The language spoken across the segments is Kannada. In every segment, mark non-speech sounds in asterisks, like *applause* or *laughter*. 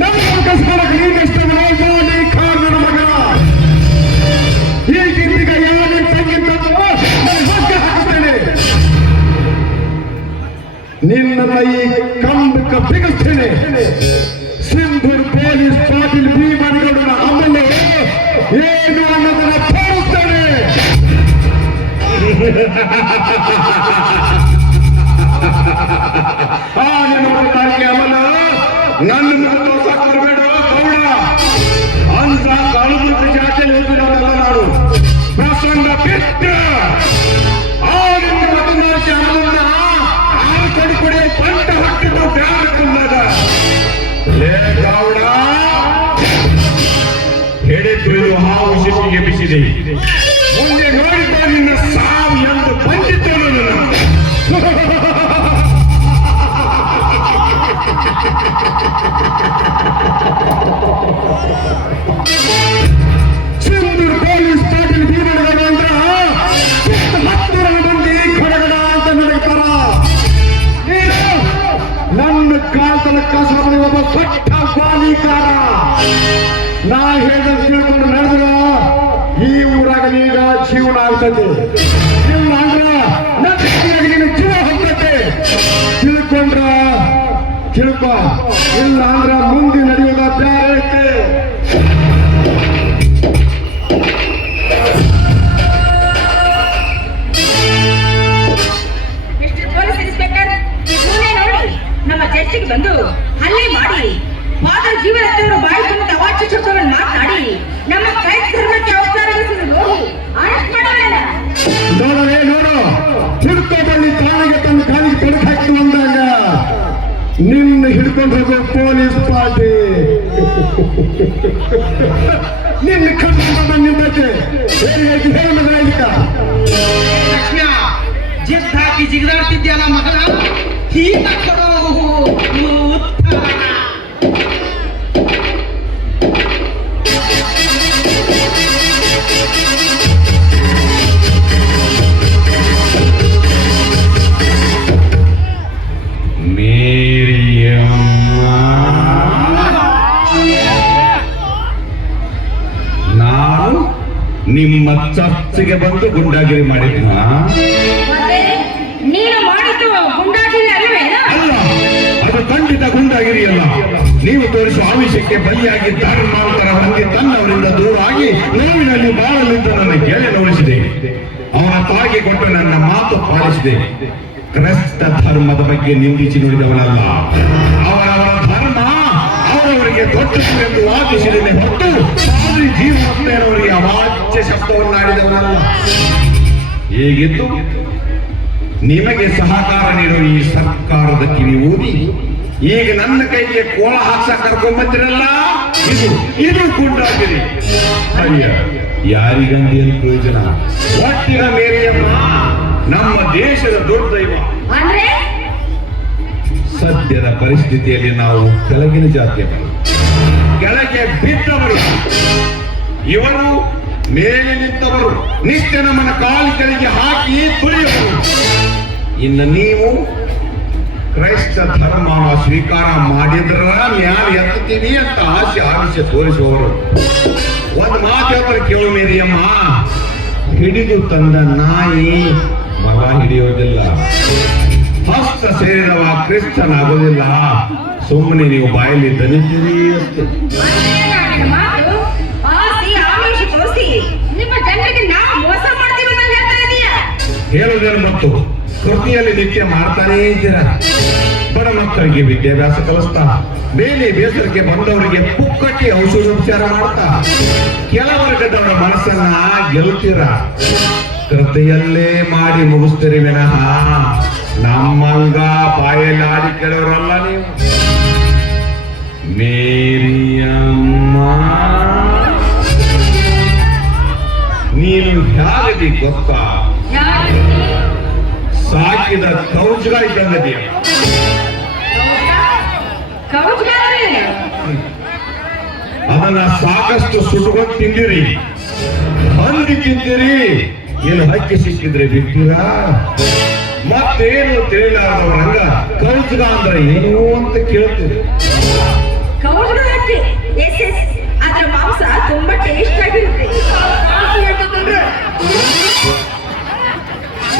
ನಮ್ಮ ಕಸ್ಕೊಳಕ್ ನೀನೆಷ್ಟವನ ಮಾಡಿ ಕಾರಣ ಮಗ. ಹೀಗಿದ್ದೀಗ ಯಾರು ತಂಗಿದ್ದವೋ ಹಗ್ಗ ಹಾಕ್ತೇನೆ ನಿನ್ನ ತಾಯಿ ಕಂಬಕ್ಕ ಬಿಗಿಸ್ತೇನೆ. ಸಿಂಧೂರ್ ಪೊಲೀಸ್ ಪಾಟೀಲ್ ಭೀಮನಗೌಡನ ಅಮಲು ಏನು ಅನ್ನೋದನ್ನ ತೋರಿಸ್ತೇನೆ *laughs* ಆ ನಿನ್ನ ತಾಯಿಗೆ ಅಮಲ ನನ್ನ ಮುಖ ತೋರ್ಸಕ್ ಬರಬೇಡ ಗೌಡ. ಅಂತ ಕಾಳುಗುಂಟ ಜಾತಿಯಲ್ಲಿ ಹೋಗಿರೋದಲ್ಲ ನಾನು. ಪ್ರಸಂಗ ಬಿಟ್ಟ ಆ ನಿಮ್ಮ ಮತನಾಶಿ ಅಮಲನ್ನ ಆರು ಕಡಿ ಕೊಡಿ ಪಂಟ ಹೊಟ್ಟಿದ್ದು ಲೇ ಗೌಡ. ಎಡೆ ಇದು ಹಾವು ಶಿಶಿಗೆ ಬಿಸಿದೆ. ಮುಂದೆ ನೋಡಿದ್ದ ನಿನ್ನ ಸಾವು ಎಂದು ಬಂದಿದ್ದನು ನನ್ನ. *laughs* ಒಬ್ಬ ಕೊಟ್ಟ ಬಾಲಿಕಾರ ನಾ ಹೇಳಿದ ತಿಳ್ಕೊಂಡು ನಡೆದ್ರ. ಈ ಊರಾಗ ನೀಗ ಜೀವನ ಆಗ್ತದೆ. ಜೀವನ ಅಂದ್ರ ನಿನ್ನ ಜೀವ ಹೋಗ್ತದೆ. ತಿಳ್ಕೊಂಡ್ರ ತಿಳ್ಕೊ. ಇಲ್ಲ ಅಂದ್ರ ಮುಂದೆ ನಡೆಯೋದ ಬ್ಯಾರೆ ಬಂದು ಹಲ್ಲೆ ಮಾಡಿ. ಫಾದರ್ ಜೀವನದವರು ಬಾಯಿ ತುಂಬ ಅವಾಚ್ಯ ಶಬ್ದಗಳನ್ನು ಮಾತನಾಡಿ. ನಮ್ಮ ಕ್ರೈಸ್ತ ಧರ್ಮಕ್ಕೆ ಅವತಾರಗೊಳಿಸಿದ ನೋಡಿ ಅರೆಸ್ಟ್ ಮಾಡೋಣ. ನೋಡಲೇ ನೋಡು. ಹಿಡ್ಕೊಂಡಲ್ಲಿ ತಾಳಿಗೆ ತನ್ನ ಕಾಲಿಗೆ ತೊಡಕ್ ಹಾಕಿ ಬಂದಾಗ ನಿನ್ನ ಹಿಡ್ಕೊಂಡು ಪೊಲೀಸ್ ಪಾರ್ಟಿ. ನಿನ್ನ ಕಣ್ಣು ನಿಂತೈತೆ. ಹೇಳ ಮಗಳ ಇದಕ್ಕ ಲಕ್ಷ್ಮ್ಯ ಜಿದ್ ಹಾಕಿ ಜಿಗಿದಾಡ್ತಿದ್ಯಲ್ಲ ಮಗಳ? ಹೀಗ ಕೊಡೋ ಗುಂಡಾಗಿರಿ ಮಾಡಿದ್ನ ನೀನು ಮಾಡಿದ್ದು ಗುಂಡಾಗಿರಿ ಅಲ್ಲವೇನಾ ಅಲ್ಲ ಅದು ಖಂಡಿತ ಗುಂಡಾಗಿರಿ ಅಲ್ಲ ನೀವು ತೋರಿಸುವ ಆವೇಶಕ್ಕೆ ಬಲಿಯಾಗಿ ಧರ್ಮಾಂತರ ಹೊಂದಿ ತನ್ನವರಿಂದ ದೂರ ಆಗಿ ನೋವಿನಲ್ಲಿ ಬಾಳಲಿದ್ದ ನನ್ನ ಗೆಳೆ ನೋಡಿಸಿದೆ ಅವನ ತಾಯಿಗೆ ಕೊಟ್ಟು ನನ್ನ ಮಾತು ಪಾಲಿಸಿದೆ. ಕ್ರೈಸ್ತ ಧರ್ಮದ ಬಗ್ಗೆ ನಿಂದಿಸಿ ನುಡಿದವನಲ್ಲ. ಅವರವರ ಧರ್ಮ ಅವರವರಿಗೆ ದೊಡ್ಡದು ಎಂದು ವಾದಿಸಿದರೆ ಹೊರತು ಸಾರಿ ಜೀವನವರಿಗೆ ಅವಾಚ್ಯ ಶಬ್ದವನ್ನಾಡಿದವನಲ್ಲ. ಹೇಗಿತ್ತು ನಿಮಗೆ ಸಹಕಾರ ನೀಡುವ ಈ ಸರ್ಕಾರದ ಕಿವಿ ಓದಿ ಈಗ ನನ್ನ ಕೈಗೆ ಕೋಳ ಹಾಕ್ಸ ಕರ್ಕೊಂಬತ್ತಿರಲ್ಲ ಇದು ಇದು ಗುಂಡಾಗಿದೆ. ಅಯ್ಯ ಯಾರಿಗಂದಿ ಏನು ಪ್ರಯೋಜನ? ಒಟ್ಟಿನ ಮೇರೆಯಮ್ಮ ನಮ್ಮ ದೇಶದ ದೊಡ್ಡ ದೈವ ಸದ್ಯದ ಪರಿಸ್ಥಿತಿಯಲ್ಲಿ ನಾವು ಕೆಳಗಿನ ಜಾತಿಯವರು. ಕೆಳಗೆ ಬಿದ್ದವರು. ಇವರು ಮೇಲೆ ನಿಂತವರು, ನಿತ್ಯ ನಮ್ಮನ ಕಾಲು ಕೆಳಗೆ ಹಾಕಿ ತುಳಿಯುವರು. ಇನ್ನು ನೀವು ಕ್ರೈಸ್ತ ಧರ್ಮ ಸ್ವೀಕಾರ ಮಾಡಿದ್ರ ಮ್ಯಾಲ ಎತ್ತೀವಿ ಅಂತ ಆಸೆ ಆವಿಷ್ಯ ತೋರಿಸುವವರು. ಒಂದು ಮಾತು ಹೇಳ್ತಾರೆ, ಕೇಳು ಮೇರಿಯಮ್ಮ. ಹಿಡಿದು ತಂದ ನಾಯಿ ಮಗ ಹಿಡಿಯೋದಿಲ್ಲ ಹಸ್ತ ಸೇರಿದವ ಕ್ರಿಸ್ತನಾಗೋದಿಲ್ಲ ಸುಮ್ಮನೆ ನೀವು ಬಾಯಲ್ಲಿ ದನಿತೀರಿ ಅಂತ ಅಂದ್ರೆ ನನ್ನ ಮಾತು ಆಸೆ ಆವೇಶ ತೋರಿಸಿ ನಿಮ್ಮ ಜನರಿಗೆ ನಾವು ಮೋಸ ಮಾಡ್ತೀವಿ ಅಂತ ಹೇಳ್ತಾ ಇದೀಯಾ ಹೇಳುವುದೇನು ಮತ್ತು ಕೃತಿಯಲ್ಲಿ ನಿತ್ಯ ಮಾಡ್ತಾನೇ ಇದ್ದೀರಾ. ಬಡ ಮಕ್ಕಳಿಗೆ ವಿದ್ಯಾಭ್ಯಾಸ ಕಲಿಸ್ತಾ ಬೇಲಿ ಬೇಸರಕ್ಕೆ ಬಂದವರಿಗೆ ಪುಕ್ಕಟ್ಟಿ ಔಷಧೋಪಚಾರ ಮಾಡ್ತಾ ಕೆಲವರ್ಗದವರ ಮನಸ್ಸನ್ನ ಗೆಲ್ತೀರ. ಕೃತಿಯಲ್ಲೇ ಮಾಡಿ ಮುಗಿಸ್ತೀರಿ ವಿನಃ. ನಮ್ಮಂಗ ಬಾಯಲ್ಲಿ ಆಡಿ ಕೇಳೋರಲ್ಲ ನೀವು. ಮೇರಿಯಮ್ಮ. ನೀನು ಹೇಗದಿ ಗೊತ್ತಾ? ಸಾಕಿದ ಕೌಜಗ ಇದ್ದಂಗದಿ ಕೌಜ್ಗಾರರೇ ಅದನ್ನ ಸಾಕಷ್ಟು ಸುಟ್ಕೊಂಡು ತಿಂದಿರಿ. ಹಂದಿ ತಿಂದಿರಿ. ಏನು ಹಕ್ಕಿ ಸಿಕ್ಕಿದ್ರೆ ಬಿಡ್ತೀರಾ? ಮತ್ತೇನು ತಿಳಿಲಾರದವರಂಗ ಕೌಜುಗ ಅಂದ್ರೆ ಏನು ಅಂತ ಕೇಳ್ತೀರಿ. ಅದ್ರ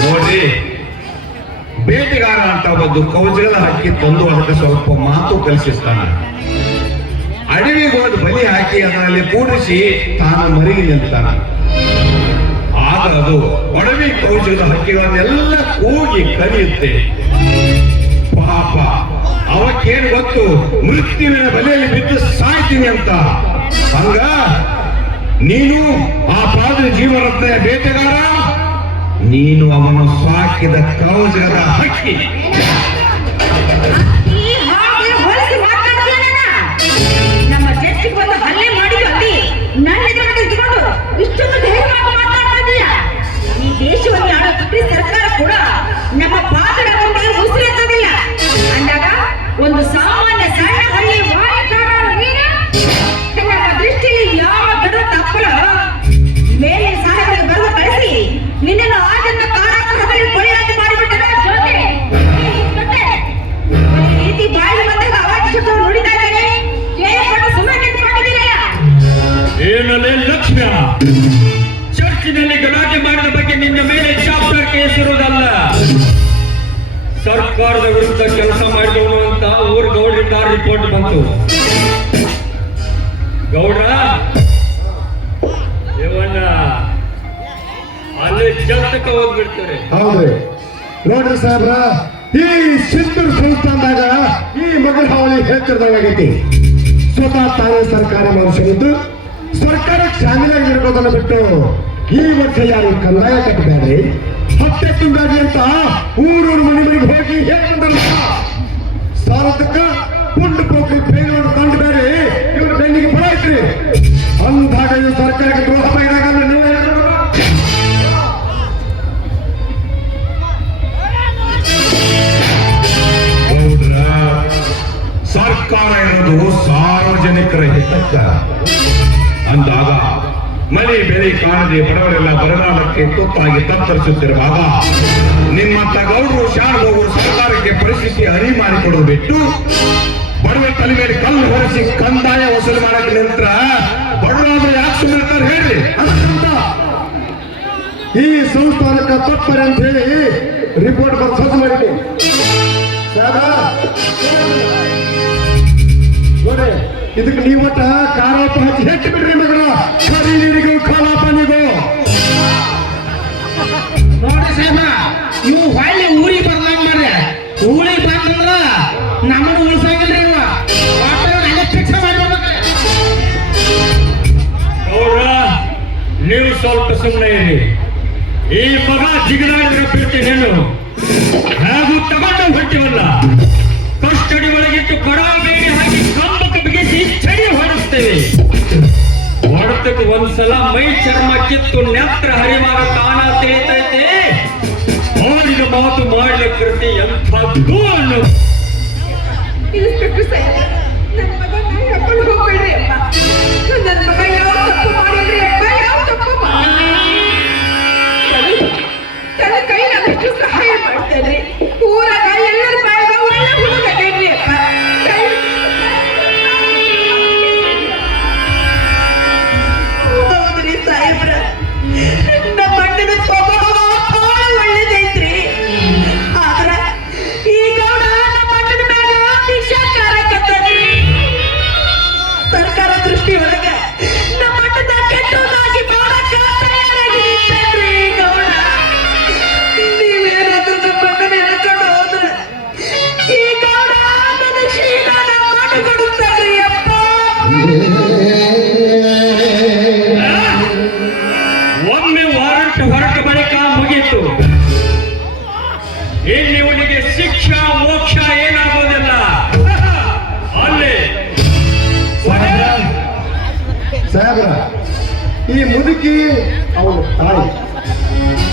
ನೋಡ್ರಿ ಬೇಟೆಗಾರ ಅಂತ ಒಂದು ಕೌಜಗಳ ಹಕ್ಕಿ ತಂದು ಅದಕ್ಕೆ ಸ್ವಲ್ಪ ಮಾತು ಕಲಿಸಿಸ್ತಾನೆ ಅಡವಿಗೋದು ಬಲಿ ಹಾಕಿ ಅದರಲ್ಲಿ ಕೂಡಿಸಿ ತಾನು ಮರಿಗೆ ನಿಲ್ತಾನ ಆಗ ಅದು ಒಡವಿ ಕೌಜುಗದ ಹಕ್ಕಿಗಳನ್ನೆಲ್ಲ ಕೂಗಿ ಕಲಿಯುತ್ತೆ. ಪಾಪ, ಅವಕ್ಕೇನು ಗೊತ್ತು? ಮೃತ್ಯುವಿನ ಬಲೆಯಲ್ಲಿ ಬಿದ್ದು ಸಾಯ್ತೀನಿ ಅಂತ. ಹಂಗ ನೀನು ಆ ಪಾದ ಜೀವರತ್ನ ಬೇಟೆಗಾರ? ನೀನು ಅವನು ಸಾಕಿದ ಕೌಜದ ಹಕ್ಕಿ. ಬಂತು ಗೌಡ್ರ? ಇವನ್ನ ಅಲ್ಲಿ ಜಲ್ತಕ ಹೋಗ್ಬಿಡ್ತಾರೆ ಹೌದ್ರಿ. ನೋಡ್ರಿ ಸಾಹೇಬ್ರ, ಈ ಸಿಂಧೂರ್ ಸಂಸ್ಥಾನದಾಗ ಈ ಮಗನ ಹಾವಳಿ ಹೆಚ್ಚಿರದಾಗೈತಿ ಸ್ವತಃ ತಾನೇ ಸರ್ಕಾರ ಮನುಷ್ಯನಿದ್ದು ಸರ್ಕಾರಕ್ಕೆ ಶಾಮೀಲ್ ಇರ್ಬೋದನ್ನ ಬಿಟ್ಟು, ಈ ವರ್ಷ ಯಾರು ಕಂದಾಯ ಕಟ್ಟಬೇಡ್ರಿ ಹತ್ತೆ ತುಂಡಾಗಿ ಅಂತ ಊರೂರು ಮನೆ ಮನೆಗೆ ಹೋಗಿ ಹೇಳ್ಕೊಂಡಲ್ಲ ಸಾಲದಕ್ಕ ಪುಂಡು ಪೋಕ್ರಿ ಬೇರೆಯವರು ತಂಡ ಬೇರೆ. ಇವ್ರ ಬೆನ್ನಿಗೆ ಬರ ಐತ್ರಿ ಅಂದಾಗ ಈ ಸರ್ಕಾರಕ್ಕೆ ದ್ರೋಹ ಮಾಡಿದಾಗ? ಸರ್ಕಾರ ಇರೋದು ಸಾರ್ವಜನಿಕರ ಹಿತಕ್ಕ. ಅಂದಾಗ ಮಳೆ ಬೆಳೆ ಕಾಣದೆ ಬಡವರೆಲ್ಲ ಬರಗಾಲಕ್ಕೆ ತುತ್ತಾಗಿ ತತ್ತರಿಸುತ್ತಿರುವಾಗ ನಿಮ್ಮಂತ ಗೌಡರು ಶಾರದವರು ಸರ್ಕಾರಕ್ಕೆ ಪರಿಸ್ಥಿತಿ ಅರಿ ಮಾಡಿಕೊಡೋದು ಬಿಟ್ಟು ಬಡವರ ತಲೆ ಮೇಲೆ ಕಲ್ಲು ಹೊರಿಸಿ ಕಂದಾಯ ವಸೂಲಿ ಮಾಡಕ್ಕೆ ನಿಂತ್ರ ಬಡವರಾದ್ರೆ ಯಾಕೆ ಸುಮ್ಮನೆ ಹೇಳ್ರಿ. ಅದಕ್ಕಂತ ಈ ಸಂಸ್ಥಾನಕ್ಕೆ ತಪ್ಪರೆ ಅಂತ ಹೇಳಿ ರಿಪೋರ್ಟ್ ಬರ್ದು ಸಜ್ಜು ಮಾಡಿ ನೋಡಿ, ಇದಕ್ಕೆ ನೀವು ಕಾರಾಪ ಹಚ್ಚಿ ಹೆಚ್ಚು ಬಿಡ್ರಿ ಮಗಳ ಕರಿ ನೀರಿಗೂ ಕಾಲಾಪನಿಗೂ ನೋಡ್ರಿ ಸಾಹೇಬ, ಇವು ಹೊಳ್ಳಿ ಊರಿಗೆ ಬರ್ದಂಗ ಮಾಡ್ರಿ ಊರಿಗೆ ಸ್ವಲ್ಪ ಸುಮ್ಮನೆ ಇರಿ. ಈ ಮಗ ಜಿಗಿದಾಡಿದ್ರೆ ಬಿಡ್ತೀನಿ ಹೆಣ್ಣು ಹಾಗೂ ತಗೊಂಡು ಹೊಟ್ಟಿವಲ್ಲ ಕಷ್ಟಡಿ ಒಳಗಿಟ್ಟು ಕಡ ಬೇರೆ ಹಾಕಿ ಕಂಬಕ್ಕೆ ಬಿಗಿಸಿ ಚಳಿ ಹೊಡಿಸ್ತೇವೆ. ಹೊಡೆದಕ್ಕೆ ಒಂದ್ಸಲ ಮೈ ಚರ್ಮ ಕಿತ್ತು ನೇತ್ರ ಹರಿವಾಗ ತಾನ ತಿಳಿತೈತೆ. ಮಾಡಿದ ಮಾತು ಮಾಡಲಿ ಕೃತಿ ಎಂಥದ್ದು ಅನ್ನೋ ನನ್ನ ಅಪ್ಪ. ನನ್ನ ಮಗ ಯಾವ ತಪ್ಪು ಮಾಡಿಲ್ರಿ ಕೈಲಾದಷ್ಟು ಸಹಾಯ ಮಾಡ್ತೇನೆ. ಊರಾಗ ಎಲ್ಲರ ಬಾಯಾಗ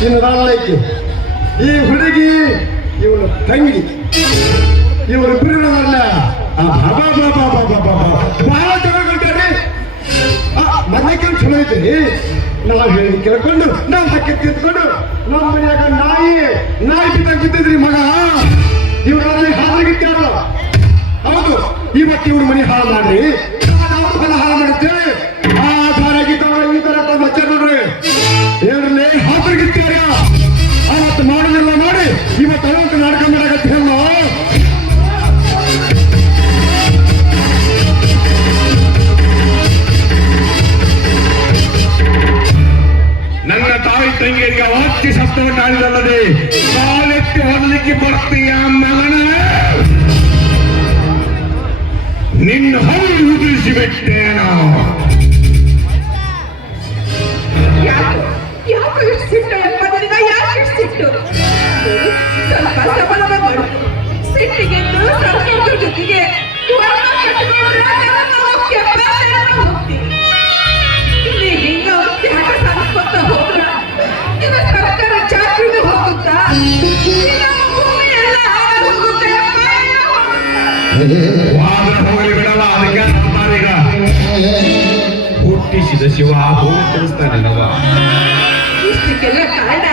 ಇನ್ನು ನಾಳೈಕಿ ಈ ಹುಡುಗಿ ಇವಳು ತಂಗಿ. ಇವರಿಬ್ಬರು ಬಹಳ ಚೆನ್ನಾಗಿರ್ತಾರೆ ಮೊದಲಕ್ಕೆ ಚಲೋ ಐತ್ರಿ ನಾವು ಹೇಳಿ ಕೇಳ್ಕೊಂಡು, ನಾವು ಹಕ್ಕಿ ತಿದ್ಕೊಂಡು ನಮ್ಮ ಮನ್ಯಾಗ ನಾಯಿ ನಾಯಿ ಬಿದ್ದಾಗ ಬಿದ್ದಿದ್ರಿ ಮಗ. ಇವರಲ್ಲಿ ಹಾಳಾಗಿದ್ದಾರ ಹೌದು, ಇವತ್ತು ಇವ್ರ ಮನೆ ಹಾಳು ಮಾಡ್ರಿ. ಹಾಳು ಮಾಡುತ್ತೆ ಆ ದಾರಾಗಿದ್ದವ್ರ ಈ ತರ ಮಚ್ಚ ಹಚ್ಚಾರ ನೋಡ್ರಿ. ಏನ್ರಲ್ಲಿ ವಾಕ್ಯ ಶಬ್ದವನ್ನು ಆಡಿದಲ್ಲದೆ ಕಾಲೆತ್ತಿ ಹೊರಲಿಕ್ಕೆ ಬರ್ತೀಯ ಮಗನ? ನಿನ್ನ ಹಲ್ಲು ಉದುರಿಸಿ ಬಿಟ್ಟೇನ ಯಾಕೆ ಯಾಕೆ ಇಷ್ಟು ಹುಟ್ಟಿಸಿದ ಶಿವ ಭೂಮಿ ತಿಳಿಸ್ತಾನೆ ನವ. ಇಷ್ಟಕ್ಕೆಲ್ಲ ಕಾರಣ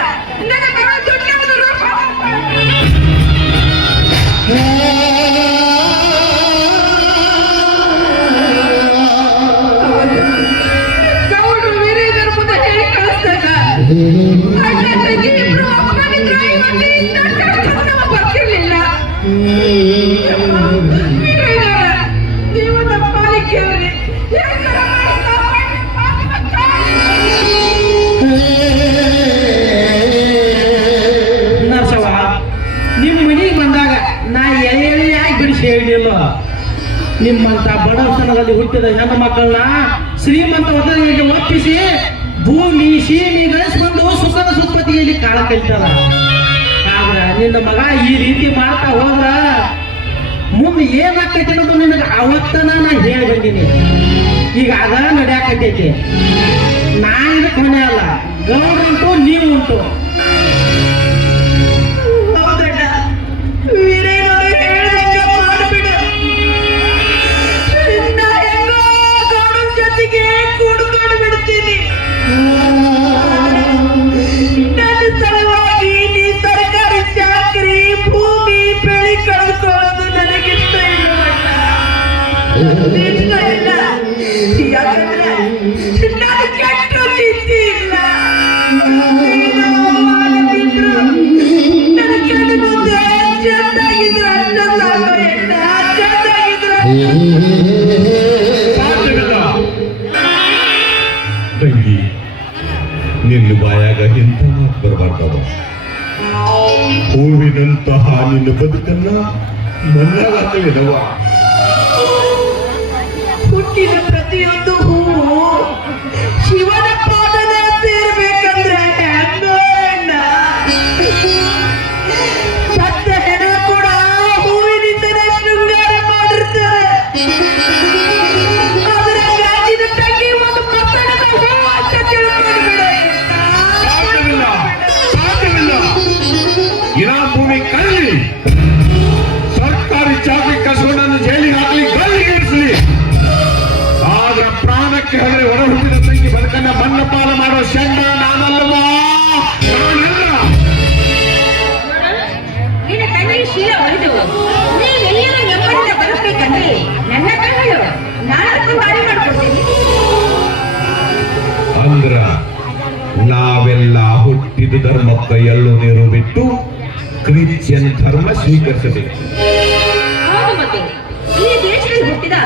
ಬಂದಾಗ ನಾ ಎಳೆ ಎಳೆಯಾಗಿ ಬಿಡಿಸಿ ಹೇಳಿಲ್ಲ ನಿಮ್ಮಂತ ಬಡತನದಲ್ಲಿ ಹುಟ್ಟಿದ ಹೆಣ್ಣು ಮಕ್ಕಳನ್ನ ಶ್ರೀಮಂತ ವಧುವಿಗೆ ಒಪ್ಪಿಸಿ ಭೂಮಿ, ಸೀಮಿ ಗಳಿಸ್ಕೊಂಡು ಸುಖದ ಸುಪ್ಪತಿಯಲ್ಲಿ ಕಾಲ ಕಲಿತಾರ ಆದ್ರ ನಿನ್ನ ಮಗ ಈ ರೀತಿ ಮಾಡ್ತಾ ಹೋದ್ರ ಮುಂದೆ ಏನಾಗ್ತೈತೆ ಅನ್ನೋದು ನಿನಗೆ ಅವತ್ತನ ನಾನು ಹೇಳಿ ಬಂದೀನಿ. ಈಗ ಅದ ನಡ್ಯಾಕತೈತಿ ನಾ ಇದಕ್ಕೆ ಅಲ್ಲ. ಅಲ್ಲ ಉಂಟು, ನೀವು ಉಂಟು. ಹೂವಿನಂತಹ ನಿನ್ನ ಬದುಕನ್ನ ಮನ್ನಾಗತ್ತವೇನವ ಹುಟ್ಟಿದ ಪ್ರತಿಯೊಂದು ಹೂವು ಶಿವನ ಹುಟ್ಟಿದ ಧರ್ಮ ಎಳ್ಳು ನೀರು ಬಿಟ್ಟು ಕ್ರಿಶ್ಚಿಯನ್ ಧರ್ಮ ಸ್ವೀಕರಿಸಬೇಕು. ಹೌದು ಈ ದೇಶದಲ್ಲಿ ಹುಟ್ಟಿದ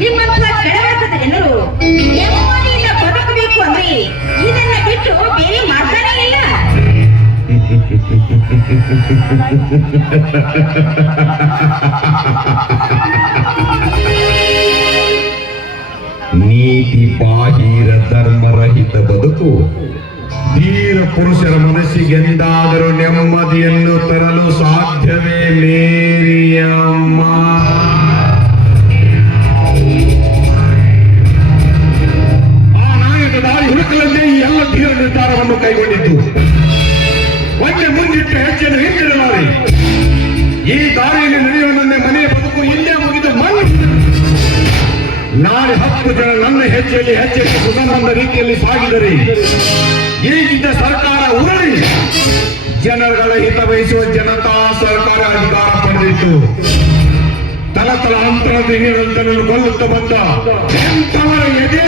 ನಿಮ್ಮಂತ ಕೆಳವರ್ಗದ ಜನರು ನೆಮ್ಮದಿಯಿಂದ ಬದುಕಬೇಕು ಅಂದ್ರೆ ಇದನ್ನ ಬಿಟ್ಟು ಬೇರೆ ಮಾರ್ಗನೇ ಇಲ್ಲ. ನೀತಿ ಬಾಹಿರ ಧರ್ಮರಹಿತ ಬದುಕು ಧೀರ ಪುರುಷರ ಮನಸ್ಸಿಗೆಂದಾದರೂ ನೆಮ್ಮದಿಯನ್ನು ತರಲು ಸಾಧ್ಯವೇ ಮೇರಿಯಮ್ಮ ಪಡೆದಿತ್ತು ತಲತಲಾಂತರದಿಂದ ಕೊಲ್ಲುತ್ತ ಬಂದ ಎಂಥವರ ಎದೆ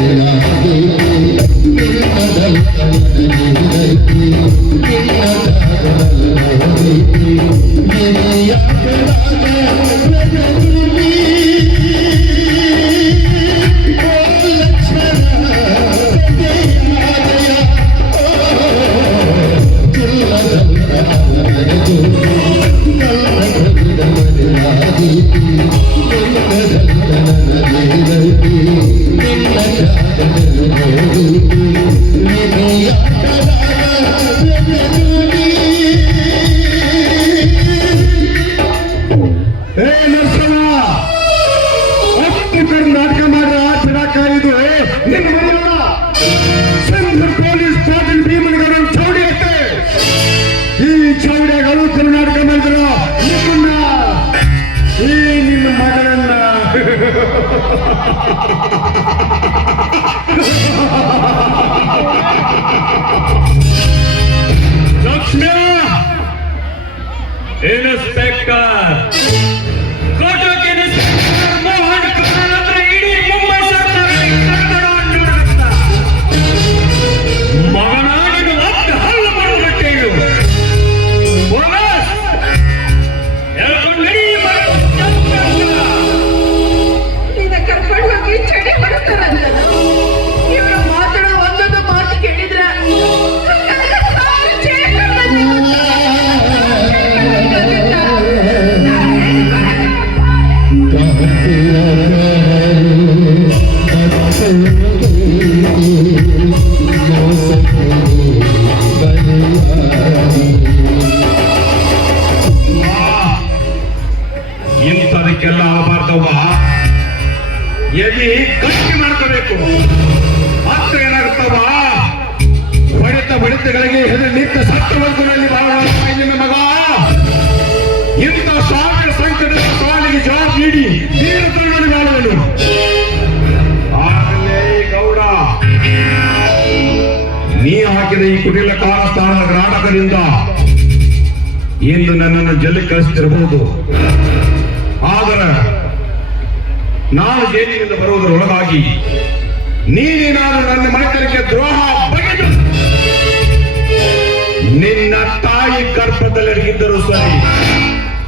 Obrigado. ಎಲ್ಲಿ ಗಟ್ಟಿ ಮಾಡ್ಕೋಬೇಕು. ಮತ್ತೆ ಏನಾಗುತ್ತವ? ಬಡಿತ ಬಡಿತಗಳಿಗೆ ಹೆದರಿ ನಿಂತ ಸತ್ತ ವರ್ಗದಲ್ಲಿ ನಿನ್ನ ಮಗ. ಇಂಥ ಸಾವಿರ ಸಂಕಟದ ಸವಾಲಿಗೆ ಜವಾಬ್ ನೀಡಿ ಗೌಡ. ನೀ ಹಾಕಿದ ಈ ಕುಟಿಲ ಕಾಲಸ್ಥಾನದ ನಾಟಕದಿಂದ ಇಂದು ನನ್ನನ್ನು ಜಲ್ಲಿ ಕಳಿಸ್ತಿರಬಹುದು ನಾನು ಜೈಲಿನಿಂದ ಬರುವುದರೊಳಗಾಗಿ ನಾನು ನನ್ನ ಮನೆತನಕ್ಕೆ ದ್ರೋಹ ಬಗೆದು ನಿನ್ನ ತಾಯಿ ಗರ್ಭದಲ್ಲಿದ್ದರೂ ಸರಿ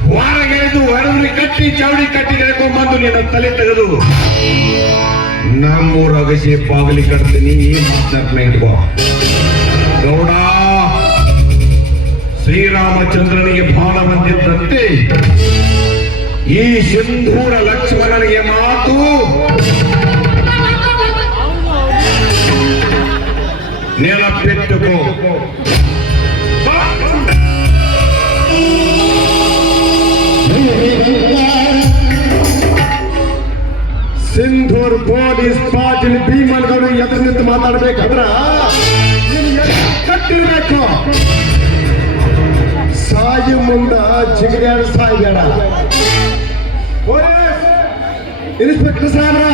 ಹೊರಗೆದು ಹೊರಗಡೆ ಕಟ್ಟಿ ಚೌಡಿ ಕಟ್ಟಿ ಬಂದು ನಿನ್ನ ತಲೆ ತೆಗೆದು ನಮ್ಮೂರ ಅಗಸಿ ಪಾಗಲಿ ಕಟ್ತೀನಿ ಮಾತನ್ನ ಇಟ್ಕೋ. ಗೌಡ, ಶ್ರೀರಾಮಚಂದ್ರನಿಗೆ ಬಾಣ ಬಂದಿದ್ದಂತೆ ಈ ಸಿಂಧೂರ ಲಕ್ಷ್ಮಣನಿಗೆ ಮಾತು ನೆನಪಿಟ್ಟುಕೋ ಸಿಂಧೂರ್ ಪೊಲೀಸ್ ಪಾಟೀಲ್ ಭೀಮನ್ಗಳು ಎದುರು ನಿಂತು ಮಾತಾಡ್ಬೇಕಂದ್ರ ನೀನ್ ಎದೆ ಕಟ್ಟಿರ್ಬೇಕು ಸಾಯಿ ಮುಂದ ಜಿಗಡ್ಯಾಡ ಸಾಯ್ಬೇಡ ಪೊಲೀಸ್ ಇನ್ಸ್ಪೆಕ್ಟರ್ ಸಾಹೇಬ್ರ